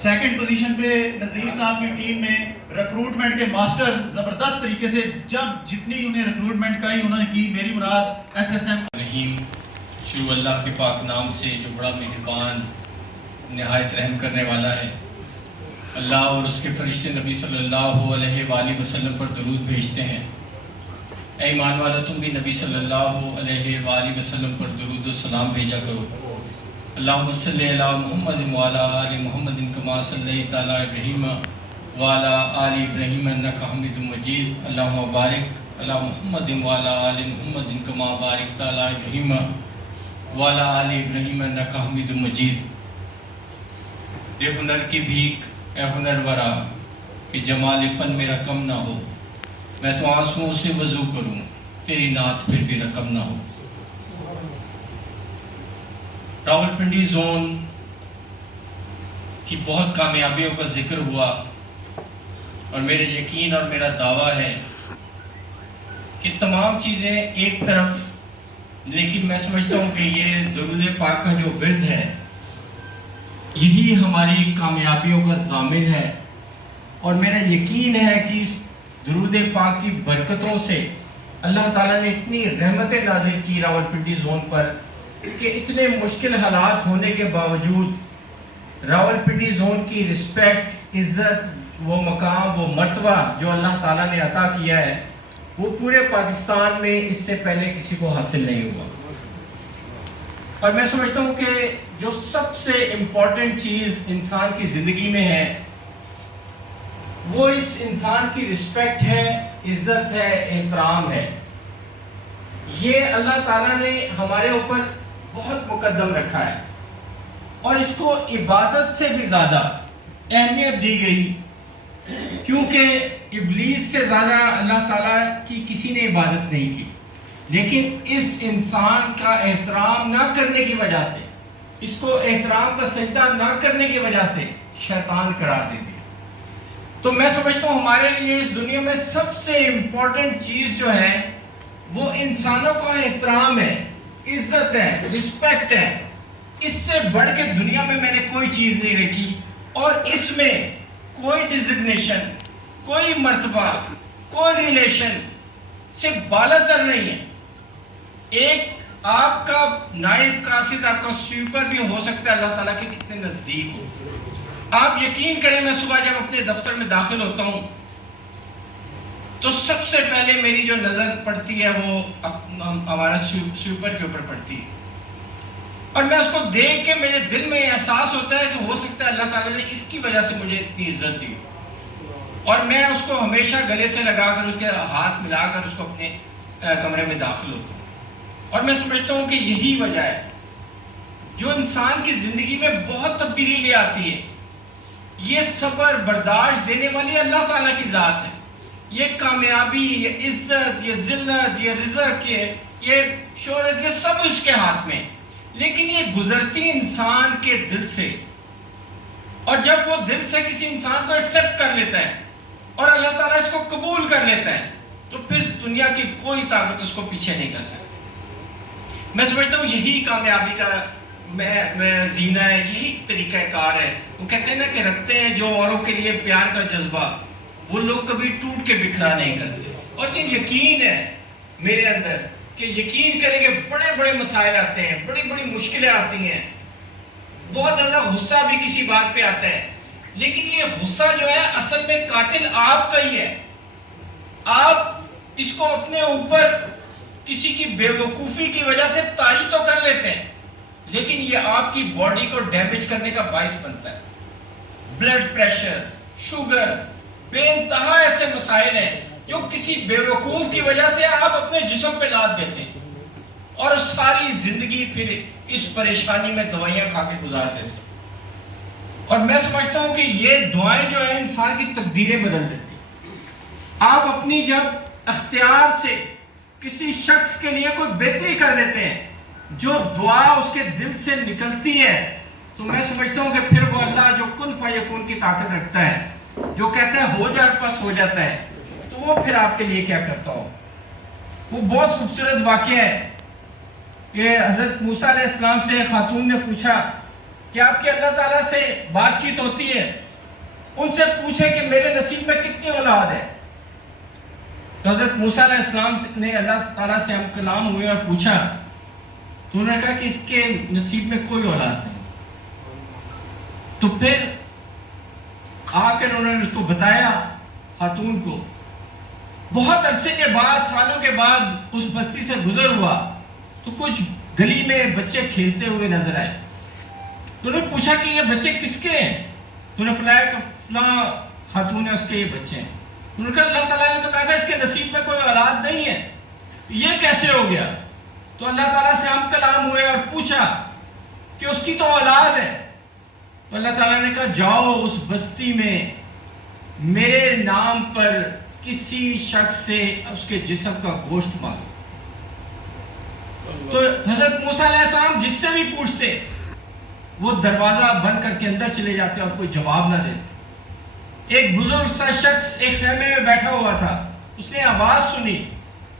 Second position پہ نذیر صاحب کی ٹیم میں ریکروٹمنٹ کے ماسٹر زبردست طریقے سے جب جتنی انہیں ریکروٹمنٹ کا ہی انہوں نے کی. میری مراد ایس ایس ایم رحیم. شروع اللہ کے پاک نام سے جو بڑا مہربان نہایت رحم کرنے والا ہے. اللہ اور اس کے فرشتے نبی صلی اللہ علیہ وآلہ وسلم پر درود بھیجتے ہیں. اے ایمان والا تم بھی نبی صلی اللہ علیہ وآلہ وسلم پر درود و سلام بھیجا کرو. اللہم صلی علی محمد وعلی آل محمد کما صلیت علی ابراہیم وعلی آل ابراہیم انک حمید مجید. اللہم بارک علی محمد وعلی آل محمد کما بارکت علی ابراہیم وعلی آل ابراہیم انک حمید مجید. دے ہنر کی بھیک اے ہنر ورا کہ جمال فن میرا کم نہ ہو. میں تو آنسوؤں سے وضو کروں تیری نعت پھر بھی رقم نہ ہو. راولپنڈی زون کی بہت کامیابیوں کا ذکر ہوا اور میرے یقین اور میرا دعویٰ ہے کہ تمام چیزیں ایک طرف، لیکن میں سمجھتا ہوں کہ یہ درود پاک کا جو ورد ہے یہی ہماری کامیابیوں کا ضامن ہے. اور میرا یقین ہے کہ اس درود پاک کی برکتوں سے اللہ تعالیٰ نے اتنی رحمتیں نازل کی راولپنڈی زون پر کہ اتنے مشکل حالات ہونے کے باوجود راولپنڈی زون کی رسپیکٹ، عزت، وہ مقام، وہ مرتبہ جو اللہ تعالیٰ نے عطا کیا ہے وہ پورے پاکستان میں اس سے پہلے کسی کو حاصل نہیں ہوا. اور میں سمجھتا ہوں کہ جو سب سے امپورٹنٹ چیز انسان کی زندگی میں ہے وہ اس انسان کی رسپیکٹ ہے، عزت ہے، احترام ہے. یہ اللہ تعالیٰ نے ہمارے اوپر بہت مقدم رکھا ہے اور اس کو عبادت سے بھی زیادہ اہمیت دی گئی، کیونکہ ابلیس سے زیادہ اللہ تعالیٰ کی کسی نے عبادت نہیں کی. لیکن اس انسان کا احترام نہ کرنے کی وجہ سے، اس کو احترام کا سجدہ نہ کرنے کی وجہ سے شیطان قرار دے دیا. تو میں سمجھتا ہوں ہمارے لیے اس دنیا میں سب سے امپورٹنٹ چیز جو ہے وہ انسانوں کا احترام ہے، عزت ہے، رسپیکٹ ہے. اس سے بڑھ کے دنیا میں نے کوئی چیز نہیں رکھی اور اس میں کوئی ڈیزگنیشن، کوئی مرتبہ، کوئی ریلیشن سے بالا تر نہیں ہے. ایک آپ کا نائب قاصد، آپ کا سویپر بھی ہو سکتا ہے اللہ تعالیٰ کے کتنے نزدیک ہو. آپ یقین کریں میں صبح جب اپنے دفتر میں داخل ہوتا ہوں تو سب سے پہلے میری جو نظر پڑتی ہے وہ ہمارا سویپر کے اوپر پڑتی ہے اور میں اس کو دیکھ کے میرے دل میں یہ احساس ہوتا ہے کہ ہو سکتا ہے اللہ تعالیٰ نے اس کی وجہ سے مجھے اتنی عزت دی اور میں اس کو ہمیشہ گلے سے لگا کر اس کے ہاتھ ملا کر اس کو اپنے کمرے میں داخل ہوتا ہوں. اور میں سمجھتا ہوں کہ یہی وجہ ہے جو انسان کی زندگی میں بہت تبدیلی لے آتی ہے. یہ صبر برداشت دینے والی اللہ تعالیٰ کی ذات ہے. یہ کامیابی، یہ عزت، یہ ذلت، یہ رزق، یہ شہرت، یہ سب اس کے ہاتھ میں. لیکن یہ گزرتی انسان کے دل سے، اور جب وہ دل سے کسی انسان کو ایکسپٹ کر لیتا ہے اور اللہ تعالیٰ اس کو قبول کر لیتا ہے تو پھر دنیا کی کوئی طاقت اس کو پیچھے نہیں کر سکتی. میں سمجھتا ہوں یہی کامیابی کا میں زینہ ہے، یہی طریقہ کار ہے. وہ کہتے ہیں نا کہ رکھتے ہیں جو اوروں کے لیے پیار کا جذبہ وہ لوگ کبھی ٹوٹ کے بکھرا نہیں کرتے. اور یہ یقین ہے میرے اندر کہ یقین کریں گے بڑے بڑے مسائل آتے ہیں، بڑی بڑی مشکلیں آتی ہیں، بہت زیادہ غصہ بھی کسی بات پہ آتا ہے، لیکن یہ غصہ جو ہے اصل میں قاتل آپ کا ہی ہے. آپ اس کو اپنے اوپر کسی کی بے وقوفی کی وجہ سے طاری تو کر لیتے ہیں لیکن یہ آپ کی باڈی کو ڈیمیج کرنے کا باعث بنتا ہے. بلڈ پریشر، شوگر، بے انتہا ایسے مسائل ہیں جو کسی بے وقوف کی وجہ سے آپ اپنے جسم پہ لاد دیتے ہیں اور ساری زندگی پھر اس پریشانی میں دوائیاں کھا کے گزار دیتے ہیں. اور میں سمجھتا ہوں کہ یہ دعائیں جو ہیں انسان کی تقدیریں بدل دیتی ہیں. آپ اپنی جب اختیار سے کسی شخص کے لیے کوئی بہتری کر دیتے ہیں، جو دعا اس کے دل سے نکلتی ہے، تو میں سمجھتا ہوں کہ پھر وہ اللہ جو کن فیکون کی طاقت رکھتا ہے، جو کہتا ہے ہو جا پس ہو جاتا ہے، تو وہ پھر آپ کے لیے کیا کرتا ہو. وہ بہت خوبصورت واقعہ ہے کہ حضرت موسیٰ علیہ السلام سے خاتون نے پوچھا کہ آپ کی اللہ تعالیٰ سے بات چیت ہوتی ہے، ان سے پوچھیں کہ میرے نصیب میں کتنی اولاد ہے. تو حضرت موسیٰ علیہ السلام نے اللہ تعالیٰ سے ہم کلام ہوئے اور پوچھا، تو انہوں نے کہا کہ اس کے نصیب میں کوئی اولاد نہیں. تو پھر آ کر انہوں نے اس کو بتایا خاتون کو. بہت عرصے کے بعد، سالوں کے بعد اس بستی سے گزر ہوا تو کچھ گلی میں بچے کھیلتے ہوئے نظر آئے. تو انہوں نے پوچھا کہ یہ بچے کس کے ہیں؟ تو انہوں نے فلاں خاتون ہے، اس کے یہ بچے ہیں. انہوں نے کہا اللہ تعالیٰ نے تو کہا تھا اس کے نصیب میں کوئی اولاد نہیں ہے، یہ کیسے ہو گیا؟ تو اللہ تعالیٰ سے ہم کلام ہوئے اور پوچھا کہ اس کی تو اولاد ہے. تو اللہ تعالیٰ نے کہا جاؤ اس بستی میں میرے نام پر کسی شخص سے اس کے جسم کا گوشت مانگو. تو حضرت موسیٰ علیہ السلام جس سے بھی پوچھتے وہ دروازہ بند کر کے اندر چلے جاتے اور کوئی جواب نہ دیتے. ایک بزرگ سا شخص ایک خیمے میں بیٹھا ہوا تھا، اس نے آواز سنی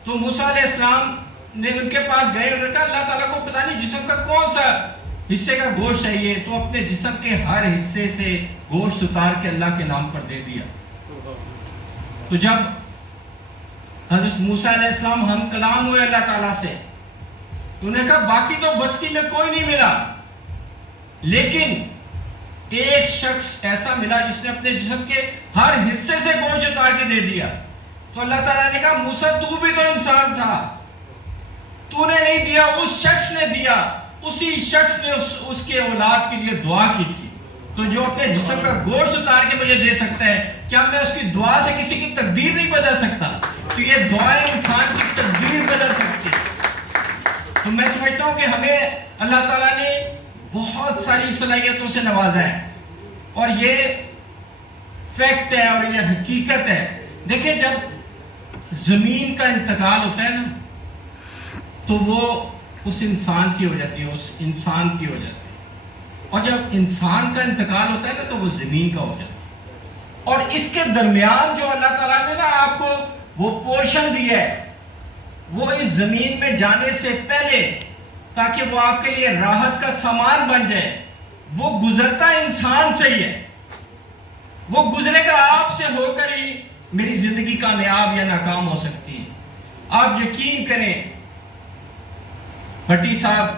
تو موسیٰ علیہ السلام نے ان کے پاس گئے. انہوں نے کہا اللہ تعالیٰ کو پتہ نہیں جسم کا کون سا حصے کا گوشت چاہیے، تو اپنے جسم کے ہر حصے سے گوشت اتار کے اللہ کے نام پر دے دیا. تو جب حضرت موسیٰ علیہ السلام ہم کلام ہوئے اللہ تعالیٰ سے، تو انہوں نے کہا باقی تو بستی میں کوئی نہیں ملا، لیکن ایک شخص ایسا ملا جس نے اپنے جسم کے ہر حصے سے گوشت اتار کے دے دیا. تو اللہ تعالیٰ نے کہا موسیٰ تو بھی تو انسان تھا، تو نے نہیں دیا، اس شخص نے دیا. اسی شخص نے اس کے اولاد کے لیے دعا کی تھی. تو جو اپنے جسم کا گوشت اتار کے مجھے دے سکتا ہے، کیا میں اس کی دعا سے کسی کی تقدیر نہیں بدل سکتا؟ تو یہ دعائیں انسان کی تقدیر بدل سکتی. تو میں سمجھتا ہوں کہ ہمیں اللہ تعالیٰ نے بہت ساری صلاحیتوں سے نوازا ہے، اور یہ فیکٹ ہے اور یہ حقیقت ہے. دیکھیں جب زمین کا انتقال ہوتا ہے نا تو وہ اس انسان کی ہو جاتی ہے، اس انسان کی ہو جاتی ہے، اور جب انسان کا انتقال ہوتا ہے نا تو وہ زمین کا ہو جاتا ہے. اور اس کے درمیان جو اللہ تعالیٰ نے نا آپ کو وہ پورشن دیا ہے، وہ اس زمین میں جانے سے پہلے تاکہ وہ آپ کے لیے راحت کا سامان بن جائے، وہ گزرتا انسان سے ہی ہے. وہ گزرے گا آپ سے ہو کر ہی میری زندگی کامیاب یا ناکام ہو سکتی ہے. آپ یقین کریں بھٹی صاحب،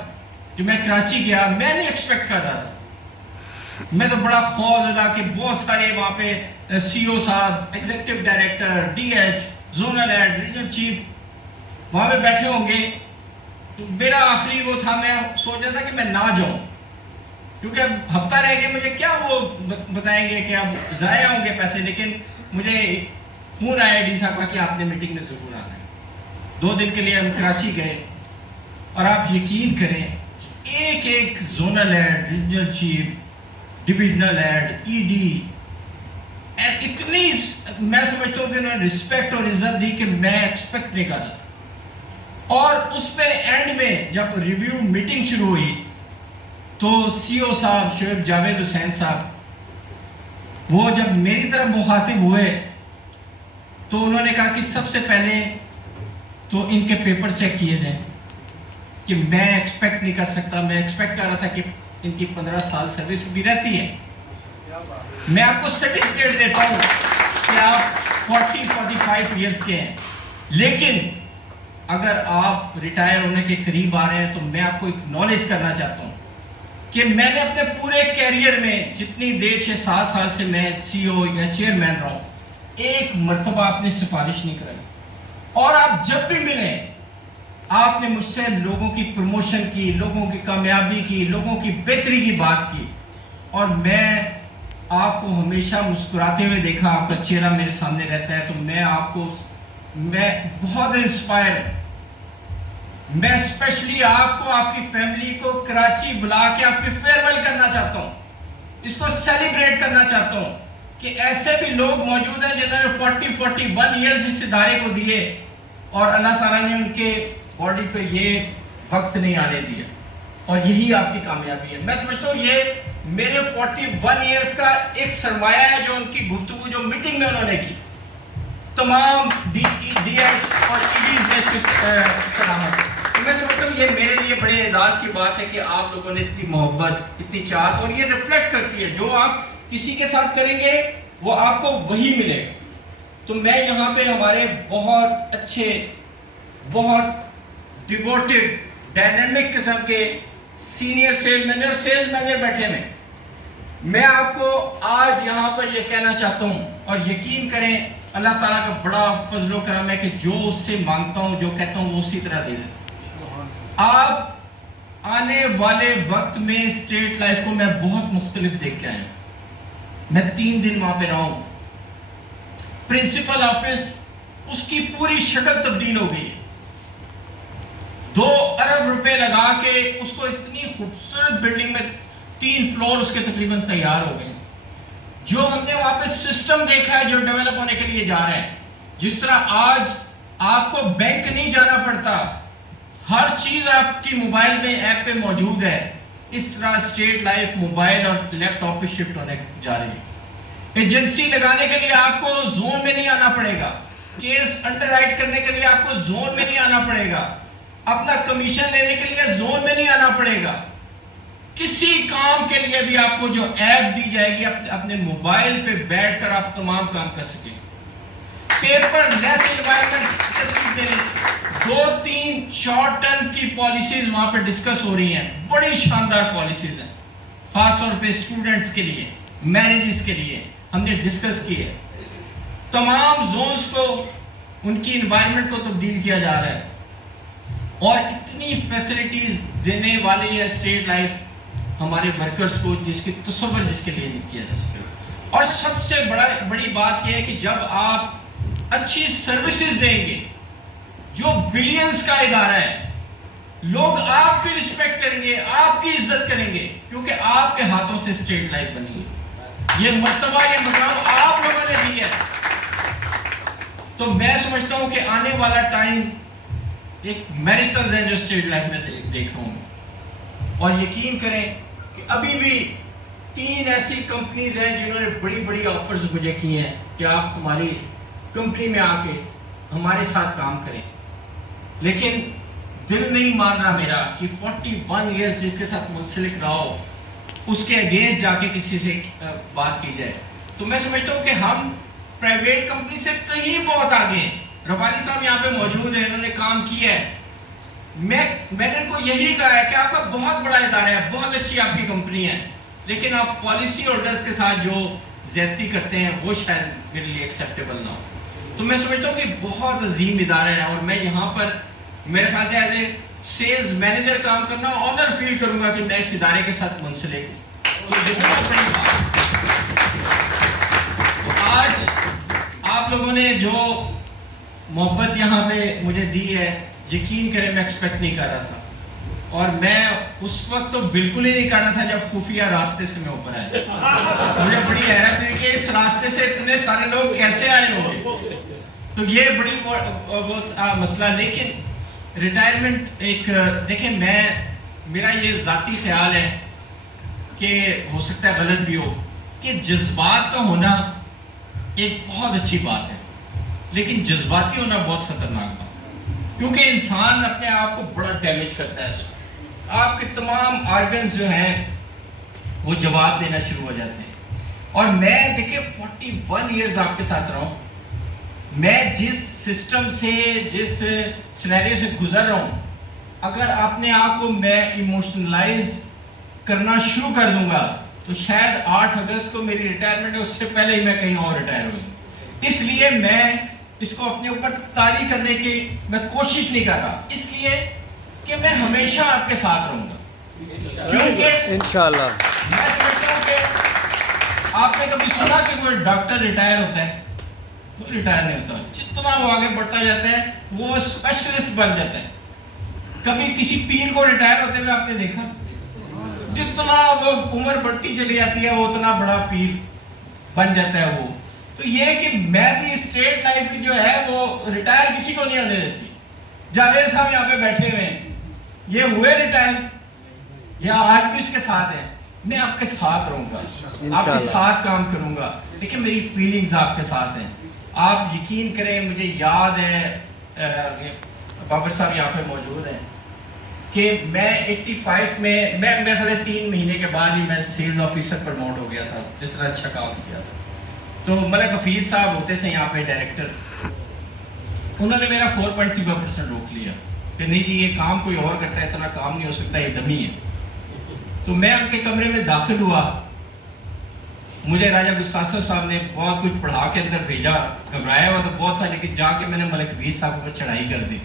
جو میں کراچی گیا میں نہیں ایکسپیکٹ کر رہا تھا. میں تو بڑا خوف زدہ کہ بہت سارے وہاں پہ سی او صاحب، executive director, D H, zonal head, regional chief وہاں پہ بیٹھے ہوں گے. تو میرا آخری وہ تھا، میں سوچ رہا تھا کہ میں نہ جاؤں، کیونکہ اب ہفتہ رہ گئے، مجھے کیا وہ بتائیں گے کہ اب ضائع ہوں گے پیسے. لیکن مجھے فون آیا ڈی صاحب کا کہ آپ نے میٹنگ میں ضرور آنا ہے. 2 دن کے لیے ہم کراچی گئے، اور آپ یقین کریں ایک ایک zonal head, regional chief, divisional head, E D, اتنی میں سمجھتا ہوں کہ انہوں نے رسپیکٹ اور عزت دی کہ میں ایکسپیکٹ نہیں کر رہا تھا. اور اس پہ اینڈ میں جب ریویو میٹنگ شروع ہوئی تو سی او صاحب شعیب جاوید حسین صاحب وہ جب میری طرف مخاطب ہوئے تو انہوں نے کہا کہ سب سے پہلے تو ان کے پیپر چیک کیے جائیں. کہ میں ایکسپیکٹ نہیں کر سکتا، میں ایکسپیکٹ کر رہا تھا کہ ان کی 15 سال سروس بھی رہتی ہے. میں آپ کو سرٹیفکیٹ دیتا ہوں کہ آپ 40-45 ایئرس کے ہیں، لیکن اگر آپ ریٹائر ہونے کے قریب آ رہے ہیں تو میں آپ کو اکنالج کرنا چاہتا ہوں کہ میں نے اپنے پورے کیریئر میں جتنی دیر 6-7 سال سے میں سی او یا چیئرمین رہا ہوں، ایک مرتبہ آپ نے سفارش نہیں کرائی. اور آپ جب بھی ملیں آپ نے مجھ سے لوگوں کی پروموشن کی، لوگوں کی کامیابی کی، لوگوں کی بہتری کی بات کی، اور میں آپ کو ہمیشہ مسکراتے ہوئے دیکھا. آپ کا چہرہ میرے سامنے رہتا ہے تو میں بہت انسپائر ہوں. میں اسپیشلی آپ کو، آپ کی فیملی کو کراچی بلا کے آپ کی فیئرویل کرنا چاہتا ہوں، اس کو سیلیبریٹ کرنا چاہتا ہوں کہ ایسے بھی لوگ موجود ہیں جنہوں نے 40-41 ایئرز اس ادارے کو دیے، اور اللہ تعالیٰ نے ان کے باڈی پہ یہ وقت نہیں آنے دیا، اور یہی آپ کی کامیابی ہے. میں سمجھتا ہوں یہ میرے 41 ایئرز کا ایک سرمایہ ہے جو ان کی گفتگو جو میٹنگ میں انہوں نے کی. تمام ڈی ایچ اور ای ڈیز نے اس کی سراہا. میں سمجھتا ہوں یہ میرے لیے بڑے اعزاز کی بات ہے کہ آپ لوگوں نے اتنی محبت، اتنی چاہت، اور یہ ریفلیکٹ کرتی ہے جو آپ کسی کے ساتھ کریں گے وہ آپ کو وہی ملے گا. تو میں یہاں پہ ہمارے بہت اچھے، بہت ڈیووٹڈ، ڈائنامک قسم کے سینئر سیلز مینیجر بیٹھے ہیں. میں آپ کو آج یہاں پر یہ کہنا چاہتا ہوں، اور یقین کریں اللہ تعالیٰ کا بڑا فضل و کرم ہے کہ جو اس سے مانگتا ہوں، جو کہتا ہوں، وہ اسی طرح دے دیتا. آپ آنے والے وقت میں اسٹیٹ لائف کو میں بہت مختلف دیکھ کے آیا ہوں. میں 3 دن وہاں پہ رہا ہوں. پرنسپل آفس اس کی پوری شکل تبدیل ہو گئی ہے. 2 ارب روپے لگا کے اس کو اتنی خوبصورت بلڈنگ میں 3 فلور اس کے تقریباً تیار ہو گئے. جو ہم نے وہاں پہ سسٹم دیکھا ہے جو ڈیولپ ہونے کے لیے جا رہے ہیں، جس طرح آج آپ کو بینک نہیں جانا پڑتا، ہر چیز آپ کی موبائل میں ایپ پہ موجود ہے، اس طرح اسٹیٹ لائف موبائل اور لیپ ٹاپ پہ شفٹ ہونے جا رہی ہے. ایجنسی لگانے کے لیے آپ کو زون میں نہیں آنا پڑے گا، کیس انڈر رائٹ کرنے کے لیے آپ کو زون میں نہیں آنا پڑے گا، اپنا کمیشن لینے کے لیے زون میں نہیں آنا پڑے گا. کسی کام کے لیے بھی آپ کو جو ایپ دی جائے گی اپنے موبائل پہ بیٹھ کر آپ تمام کام کر سکیں. پیپر لیس انوائرمنٹ، 2-3 شارٹ ٹرم کی پالیسیز وہاں پہ ڈسکس ہو رہی ہیں، بڑی شاندار پالیسیز ہیں، خاص طور پہ اسٹوڈنٹس کے لیے، میرجز کے لیے ہم نے ڈسکس کی ہے. تمام زونز کو، ان کی انوائرمنٹ کو تبدیل کیا جا رہا ہے، اور اتنی فیسلٹیز دینے والی ہے اسٹیٹ لائف ہمارے ورکرز کو جس کی تصور جس کے لیے نہیں کیا جا سکتا. اور سب سے بڑی بات یہ ہے کہ جب آپ اچھی سروسز دیں گے، جو بلینز کا ادارہ ہے، لوگ آپ کی رسپیکٹ کریں گے، آپ کی عزت کریں گے، کیونکہ آپ کے ہاتھوں سے اسٹیٹ لائف بنی ہے. یہ مرتبہ، یہ مقام آپ لوگوں نے دی ہے. تو میں سمجھتا ہوں کہ آنے والا ٹائم ایک میریکلز ہیں جو اسٹیٹ لائف میں دیکھ رہا ہوں. اور یقین کریں کہ ابھی بھی 3 ایسی کمپنیز ہیں جنہوں نے بڑی بڑی آفرز مجھے کی ہیں کہ آپ ہماری کمپنی میں آ کے ہمارے ساتھ کام کریں. لیکن دل نہیں مان رہا میرا کہ 41 ایئرز جس کے ساتھ منسلک رہا ہو اس کے اگینسٹ جا کے کسی سے بات کی جائے. تو میں سمجھتا ہوں کہ ہم پرائیویٹ کمپنی سے کہیں بہت آگے ہیں. رفالی صاحب یہاں پہ موجود ہیں، انہوں نے کام کیا ہے. میں نے ان کو یہی کہا ہے کہ آپ کا بہت بڑا ادارہ ہے، بہت اچھی آپ کی کمپنی ہے، لیکن آپ پالیسی ہولڈرز کے ساتھ جو زیادتی کرتے ہیں وہ شاید میرے لیے ایکسیپٹیبل نہ ہو. تو میں سمجھتا ہوں کہ بہت عظیم ادارہ ہے، اور میں یہاں پر میرے خیال سے ایز اے سیلز مینیجر کام کرنا آنر فیل کروں گا کہ میں اس ادارے کے ساتھ منسلک ہوں. تو یہ بہت بڑی بات. تو آج آپ لوگوں نے جو محبت یہاں پہ مجھے دی ہے، یقین کریں میں ایکسپیکٹ نہیں کر رہا تھا. اور میں اس وقت تو بالکل ہی نہیں کر رہا تھا جب خفیہ راستے سے میں اوپر آیا. مجھے بڑی حیرت ہوئی کہ اس راستے سے اتنے سارے لوگ کیسے آئے ہوں گے. تو یہ بڑی بہت مسئلہ. لیکن ریٹائرمنٹ ایک دیکھیں، میرا یہ ذاتی خیال ہے کہ ہو سکتا ہے غلط بھی ہو کہ جذبات کا ہونا ایک بہت اچھی بات ہے، لیکن جذباتی ہونا بہت خطرناک بات ہے، کیونکہ انسان اپنے آپ کو بڑا ڈیمیج کرتا ہے. آپ کے تمام آرگنز جو ہیں وہ جواب دینا شروع ہو جاتے ہیں. اور میں دیکھیں 41 ایئرز آپ کے ساتھ رہا ہوں، میں جس سسٹم سے، جس سینیریو سے گزر رہا ہوں، اگر اپنے آپ کو میں ایموشنلائز کرنا شروع کر دوں گا تو شاید 8 اگست کو میری ریٹائرمنٹ ہے، اس سے پہلے ہی میں کہیں اور ریٹائر ہوں. اس لیے میں اس کو اپنے اوپر طاری کرنے کی میں کوشش نہیں کر رہا، اس لیے کہ میں ہمیشہ آپ کے ساتھ رہوں گا. کیونکہ انشاءاللہ میں سمجھتا ہوں کہ آپ نے کبھی سنا کہ کوئی ڈاکٹر ریٹائر ہوتا ہے؟ کوئی ریٹائر نہیں ہوتا. جتنا وہ آگے بڑھتا جاتا ہے وہ اسپیشلسٹ بن جاتا ہے. کبھی کسی پیر کو ریٹائر ہوتے ہوئے آپ نے دیکھا؟ جتنا وہ عمر بڑھتی چلی جاتی ہے وہ اتنا بڑا پیر بن جاتا ہے وہ. تو یہ کہ میں بھی اسٹیٹ لائف کی جو ہے وہ ریٹائر کسی کو نہیں ہونے دیتی. جاوید صاحب یہاں پہ بیٹھے ہوئے ہیں، یہ ہوئے ریٹائر یا آج بھی اس کے ساتھ ہیں. میں آپ کے ساتھ رہوں گا، آپ کے ساتھ کام کروں گا، لیکن میری فیلنگز آپ کے ساتھ ہیں. آپ یقین کریں، مجھے یاد ہے بابر صاحب یہاں پہ موجود ہیں، کہ میں 85 میں میرے خیال 3 مہینے کے بعد ہی میں سیلز آفیسر پروموٹ ہو گیا تھا، اتنا اچھا کام کیا تھا. تو ملک حفیظ صاحب ہوتے تھے یہاں پہ ڈائریکٹر، انہوں نے میرا 4.35% روک لیا کہ نہیں جی یہ کام کوئی اور کرتا ہے، اتنا کام نہیں ہو سکتا، یہ ڈمی ہے. تو میں ان کے کمرے میں داخل ہوا، مجھے راجہ گستاخ صاحب نے بہت کچھ پڑھا کے اندر بھیجا، گھبرایا ہوا تو بہت تھا، لیکن جا کے میں نے ملک حفیظ صاحب پر چڑھائی کر دی.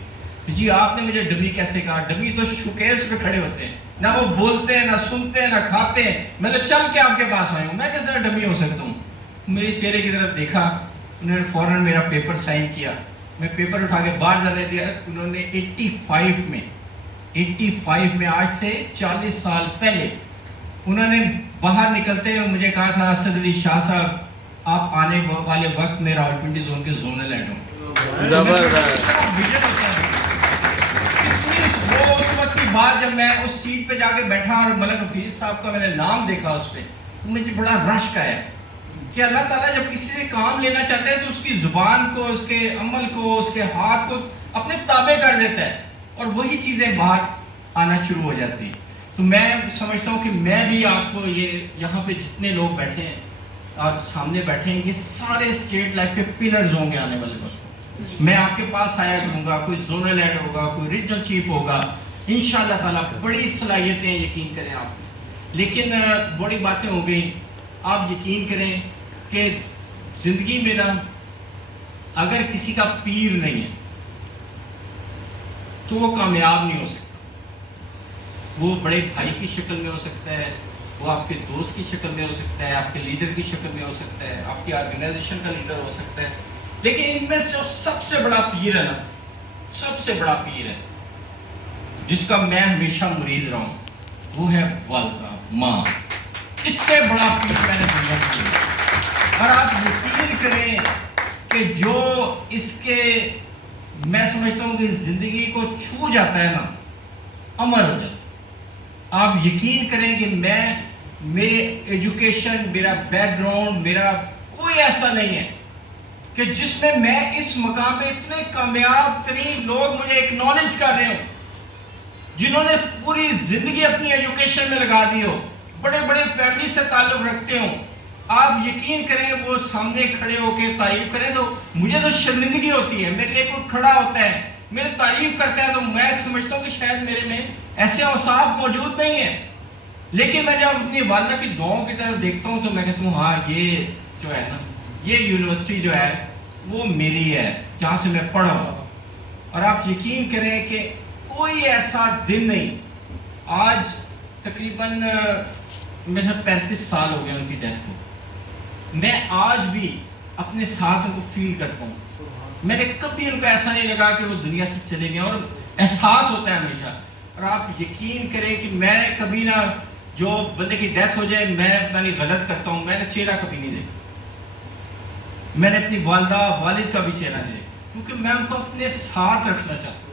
جی آپ نے مجھے ڈمی کیسے کہا؟ ڈمی تو شوکیس پہ کھڑے ہوتے ہیں، نہ وہ بولتے ہیں، نہ سنتے ہیں، نہ کھاتے ہیں. میں نے چل کے آپ کے پاس آیا ہوں، میں کس طرح ڈمی ہو سکتا ہوں؟ میرے چہرے کی طرف دیکھا، انہوں نے فوراً میرا پیپر سائن کیا. میں پیپر اٹھا کے باہر جانے دیا. انہوں نے 85 میں آج سے 40 سال پہلے انہوں نے باہر نکلتے ہوئے مجھے کہا تھا اسد علی شاہ صاحب آپ آنے والے وقت میں راولپنڈی زون کے زونل ہیڈ ہوں. وہ اس وقت کی بات جب میں اس سیٹ پہ جا کے بیٹھا اور ملک حفیظ صاحب کا میں نے نام دیکھا اس پہ، مجھے بڑا رشک آیا کہ اللہ تعالیٰ جب کسی سے کام لینا چاہتا ہے تو اس کی زبان کو، اس کے عمل کو، اس کے ہاتھ کو اپنے تابع کر دیتا ہے اور وہی چیزیں باہر آنا شروع ہو جاتی ہیں. تو میں سمجھتا ہوں کہ میں بھی آپ کو یہاں پہ جتنے لوگ بیٹھے ہیں، آپ سامنے بیٹھے ہیں، یہ سارے اسٹیٹ لائف کے پلرز ہوں گے آنے والے وقت. میں آپ کے پاس آیا کروں گا، کوئی زونل ہیڈ ہوگا، کوئی ریجنل چیف ہوگا، انشاءاللہ تعالیٰ بڑی صلاحیتیں یقین کریں آپ. لیکن بڑی باتیں ہو گئی. آپ یقین کریں کہ زندگی میں نا اگر کسی کا پیر نہیں ہے تو وہ کامیاب نہیں ہو سکتا. وہ بڑے بھائی کی شکل میں ہو سکتا ہے، وہ آپ کے دوست کی شکل میں ہو سکتا ہے، آپ کے لیڈر کی شکل میں ہو سکتا ہے، آپ کی آرگنائزیشن کا لیڈر ہو سکتا ہے. لیکن ان میں سے سب سے بڑا پیر ہے نا، سب سے بڑا پیر ہے جس کا میں ہمیشہ مرید رہا ہوں، وہ ہے والدہ، ماں. اس سے بڑا پیر میں نے دنیا میں نہیں. اور آپ یقین کریں کہ جو اس کے میں سمجھتا ہوں کہ زندگی کو چھو جاتا ہے نا، امر ہو جاتا ہے. آپ یقین کریں کہ میرے ایجوکیشن، میرا بیک گراؤنڈ، میرا کوئی ایسا نہیں ہے کہ جس میں اس مقام پہ اتنے کامیاب ترین لوگ مجھے ایکنالج کر رہے ہوں، جنہوں نے پوری زندگی اپنی ایجوکیشن میں لگا دی ہو، بڑے بڑے فیملی سے تعلق رکھتے ہوں. آپ یقین کریں وہ سامنے کھڑے ہو کے تعریف کریں تو مجھے تو شرمندگی ہوتی ہے. میرے لیے کوئی کھڑا ہوتا ہے، میرے تعریف کرتا ہے تو میں سمجھتا ہوں کہ شاید میرے میں ایسے اوصاف موجود نہیں ہیں. لیکن میں جب اپنی والدہ کی دعاؤں کی طرف دیکھتا ہوں تو میں کہتا ہوں ہاں یہ جو ہے نا، یہ یونیورسٹی جو ہے وہ میری ہے جہاں سے میں پڑھا ہوں. اور آپ یقین کریں کہ کوئی ایسا دن نہیں، آج تقریباً میرے 35 سال ہو گئے ان کی ڈیتھ کو، میں آج بھی اپنے ساتھ کو فیل کرتا ہوں. میں نے کبھی ان کو ایسا نہیں لگا کہ وہ دنیا سے چلے گئے، اور احساس ہوتا ہے ہمیشہ. اور آپ یقین کریں کہ میں کبھی نہ جو بندے کی ڈیتھ ہو جائے میں پتہ نہیں غلط کرتا ہوں، میں نے چہرہ کبھی نہیں دیکھا. میں نے اپنی والدہ والد کا بھی چہرہ نہیں دیکھا کیونکہ میں ان کو اپنے ساتھ رکھنا چاہتا ہوں.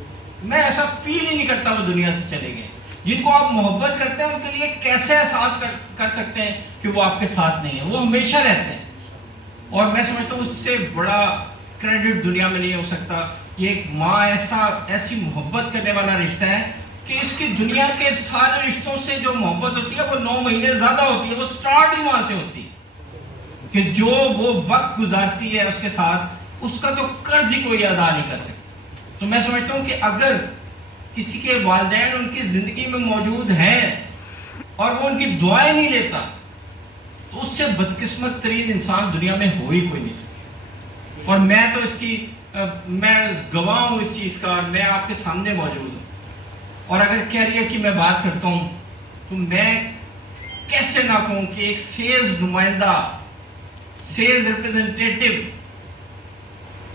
میں ایسا فیل ہی نہیں کرتا وہ دنیا سے چلے گئے. جن کو آپ محبت کرتے ہیں ان کے لیے کیسے احساس کر سکتے ہیں کہ وہ آپ کے ساتھ نہیں ہیں؟ وہ ہمیشہ رہتے ہیں. اور میں سمجھتا ہوں اس سے بڑا کریڈٹ دنیا میں نہیں ہو سکتا. یہ ایک ماں ایسی محبت کرنے والا رشتہ ہے کہ اس کی دنیا کے سارے رشتوں سے جو محبت ہوتی ہے وہ 9 مہینے زیادہ ہوتی ہے. وہ سٹارٹ ہی وہاں سے ہوتی ہے کہ جو وہ وقت گزارتی ہے اس کے ساتھ، اس کا تو قرض ہی کوئی ادا نہیں کر سکتا. تو میں سمجھتا ہوں کہ اگر کسی کے والدین ان کی زندگی میں موجود ہیں اور وہ ان کی دعائیں نہیں لیتا تو اس سے بدقسمت ترین انسان دنیا میں ہو ہی کوئی نہیں سکتا. اور میں تو اس کی میں گواہ ہوں اس چیز کا، اور میں آپ کے سامنے موجود ہوں. اور اگر کیریئر کی میں بات کرتا ہوں تو میں کیسے نہ کہوں کہ ایک سیلز نمائندہ، سیلز ریپریزنٹیٹو،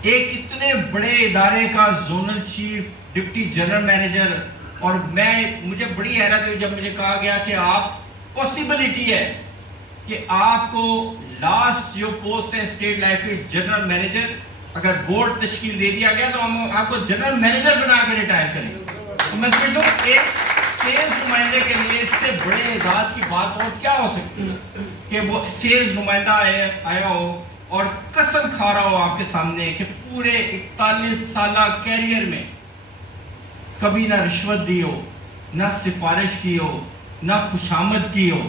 ایک اتنے بڑے ادارے کا zonal chief, deputy general manager. اور مجھے بڑی حیرت ہوئی جب مجھے کہا گیا کہ آپ پاسبلٹی ہے کہ آپ کو لاسٹ جو پوسٹ ہے اسٹیٹ لائف کے جنرل مینیجر، اگر بورڈ تشکیل دے دیا گیا تو ہم آپ کو جنرل مینیجر بنا کے ریٹائر کریں. تو میں سمجھتا ہوں ایک سیلز نمائندے کے لیے اس سے بڑے اعزاز کی بات اور کیا ہو سکتی ہے کہ وہ سیلز نمائندہ آیا ہو اور قسم کھا رہا ہو آپ کے سامنے کہ پورے 41 سالہ کیریئر میں کبھی نہ رشوت دی ہو، نہ سفارش کی ہو نہ خوشامد کی ہو,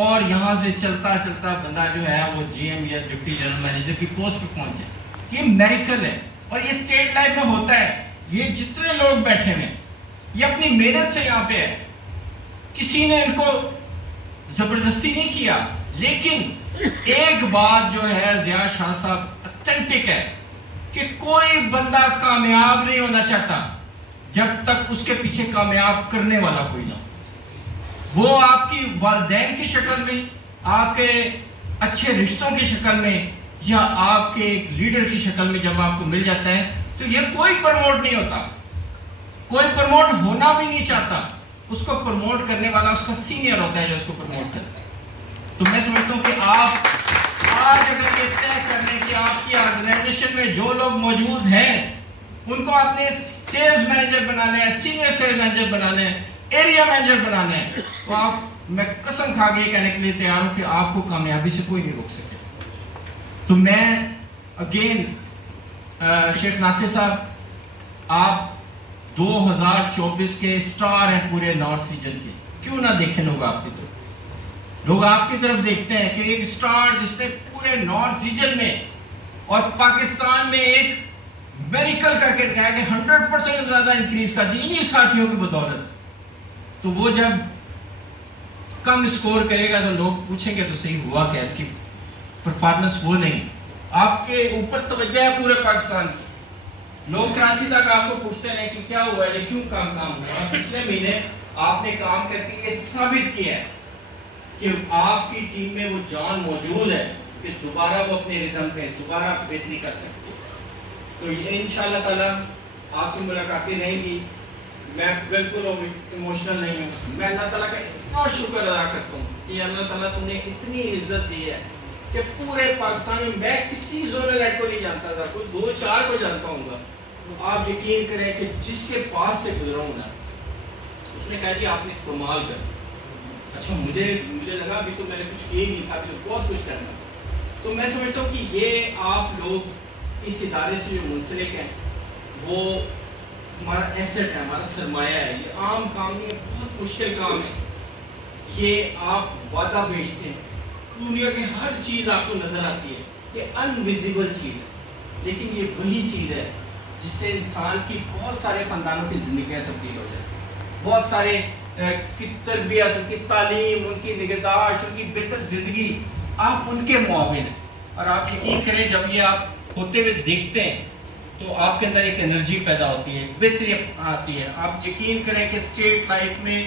اور یہاں سے چلتا چلتا بندہ جو ہے وہ جی ایم یا ڈپٹی جنرل مینیجر کی پوسٹ پہ پہنچ جائے. یہ میریکل ہے, اور یہ اسٹیٹ لائف میں ہوتا ہے. یہ جتنے لوگ بیٹھے ہیں یہ اپنی محنت سے یہاں پہ ہے, کسی نے ان کو زبردستی نہیں کیا. لیکن ایک بات جو ہے ضیاء شاہ صاحب اتھینٹک ہے کہ کوئی بندہ کامیاب نہیں ہونا چاہتا جب تک اس کے پیچھے کامیاب کرنے والا کوئی نہ ہو. وہ آپ کی والدین کی شکل میں, آپ کے اچھے رشتوں کی شکل میں, یا آپ کے ایک لیڈر کی شکل میں جب آپ کو مل جاتا ہے تو یہ کوئی پروموٹ نہیں ہوتا, کوئی پروموٹ ہونا بھی نہیں چاہتا. اس کو پروموٹ کرنے والا اس کا سینئر ہوتا ہے جو اس کو پروموٹ کرتا ہے. تو میں سمجھتا ہوں کہ آپ آج اگر یہ طے کر لیں کہ آپ کی آرگنائزیشن میں جو لوگ موجود ہیں ان کو آپ نے سیلز مینیجر بنانا ہے, سینئر سیلز مینیجر بنانا ہے, ایریا مینیجر بنانا ہے, تو آپ, میں قسم کھا کے یہ کہنے کے لیے تیار ہوں کہ آپ کو کامیابی سے کوئی نہیں روک سکے. تو میں اگین شیخ ناصر صاحب, آپ 2024 کے سٹار ہیں پورے نارتھ ریجن کے. کیوں نہ دیکھیں لوگ آپ کی طرف, لوگ آپ کی طرف دیکھتے ہیں کہ ایک سٹار جس نے پورے نارتھ ریجن میں اور پاکستان میں ایک میریکل کر کے دکھایا کہ 100% زیادہ انکریز کر دی انہی ساتھیوں کی بدولت. تو وہ جب کم اسکور کرے گا تو لوگ پوچھیں گے تو صحیح ہوا کیا, اس کی پرفارمنس وہ نہیں. آپ کے اوپر توجہ ہے پورے پاکستان کی. لوگ کراچی تک آپ کو پوچھتے ہیں کہ کیا ہوا ہے, کیوں کام ہوا. پچھلے مہینے آپ نے کام کر کے یہ ثابت کیا ہے کہ آپ کی ٹیم میں وہ جان موجود ہے کہ دوبارہ وہ اپنے ردم پہ دوبارہ بہتری کر سکتے. تو یہ انشاءاللہ تعالیٰ آپ سے ملاقاتیں رہیں گی. میں بالکل ایموشنل نہیں ہوں. میں اللہ تعالیٰ کا اتنا شکر ادا کرتا ہوں کہ اللہ تعالیٰ تم نے اتنی عزت دی ہے کہ پورے پاکستان میں کسی زونل ہیڈ کو نہیں جانتا تھا, کوئی 2-4 کو جانتا ہوں گا. تو آپ یقین کریں کہ جس کے پاس سے گزرا ہوں نا, اس نے کہا جی آپ نے کمال کر. اچھا مجھے لگا ابھی تو میں نے کچھ کیا ہی نہیں تھا, ابھی تو بہت کچھ کرنا. تو میں سمجھتا ہوں کہ یہ آپ لوگ اس ادارے سے جو منسلک ہیں وہ ہمارا ایسٹ ہے, ہمارا سرمایہ ہے. یہ عام کام نہیں ہے, بہت مشکل کام ہے. یہ آپ وعدہ بیچتے ہیں, دنیا کی ہر چیز آپ کو نظر آتی ہے, یہ انویزیبل چیز ہے, لیکن یہ وہی چیز ہے جس سے انسان کی بہت سارے خاندانوں کی زندگیاں تبدیل ہو جاتی ہیں. بہت سارے کی تربیت, ان کی تعلیم, ان کی نگہداشت, ان کی بہتر زندگی, آپ ان کے معاون ہیں. اور آپ یقین کریں جب یہ آپ ہوتے ہوئے دیکھتے ہیں تو آپ کے اندر ایک انرجی پیدا ہوتی ہے, بہتری آتی ہے. آپ یقین کریں کہ اسٹیٹ لائف میں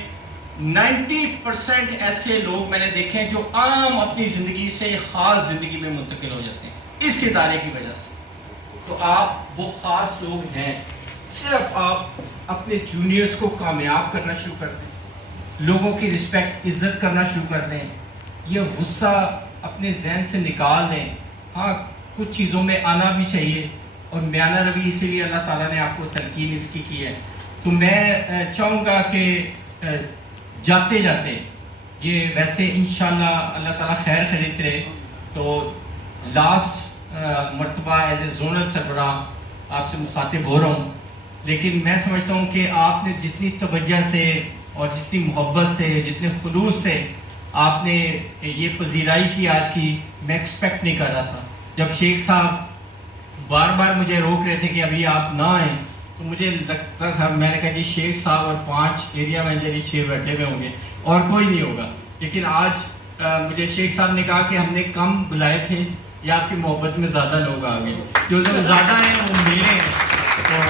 90% ایسے لوگ میں نے دیکھے ہیں جو عام اپنی زندگی سے خاص زندگی میں منتقل ہو جاتے ہیں اس ادارے کی وجہ سے. تو آپ وہ خاص لوگ ہیں. صرف آپ اپنے جونیئرز کو کامیاب کرنا شروع کر دیں, لوگوں کی رسپیکٹ, عزت کرنا شروع کر دیں, یہ غصہ اپنے ذہن سے نکال دیں. ہاں کچھ چیزوں میں آنا بھی چاہیے, اور میانہ روی اسی لیے اللہ تعالیٰ نے آپ کو تلقین اس کی ہے. تو میں چاہوں گا کہ جاتے جاتے یہ ویسے انشاءاللہ اللہ تعالیٰ خیر خرید رہے تو لاسٹ مرتبہ ایز اے زونل سربراہ آپ سے مخاطب ہو رہا ہوں. لیکن میں سمجھتا ہوں کہ آپ نے جتنی توجہ سے اور جتنی محبت سے, جتنے خلوص سے آپ نے یہ پذیرائی کی آج کی, میں ایکسپیکٹ نہیں کر رہا تھا. جب شیخ صاحب بار بار مجھے روک رہے تھے کہ ابھی آپ نہ آئیں تو مجھے لگتا تھا, میں نے کہا جی شیخ صاحب اور 5 ایریا مینیجر 6 بیٹھے ہوئے ہوں گے اور کوئی نہیں ہوگا. لیکن آج مجھے شیخ صاحب نے کہا کہ ہم نے کم بلائے تھے یا آپ کی محبت میں زیادہ لوگ آ گئے, جو زیادہ ہیں وہ میرے ہیں. تو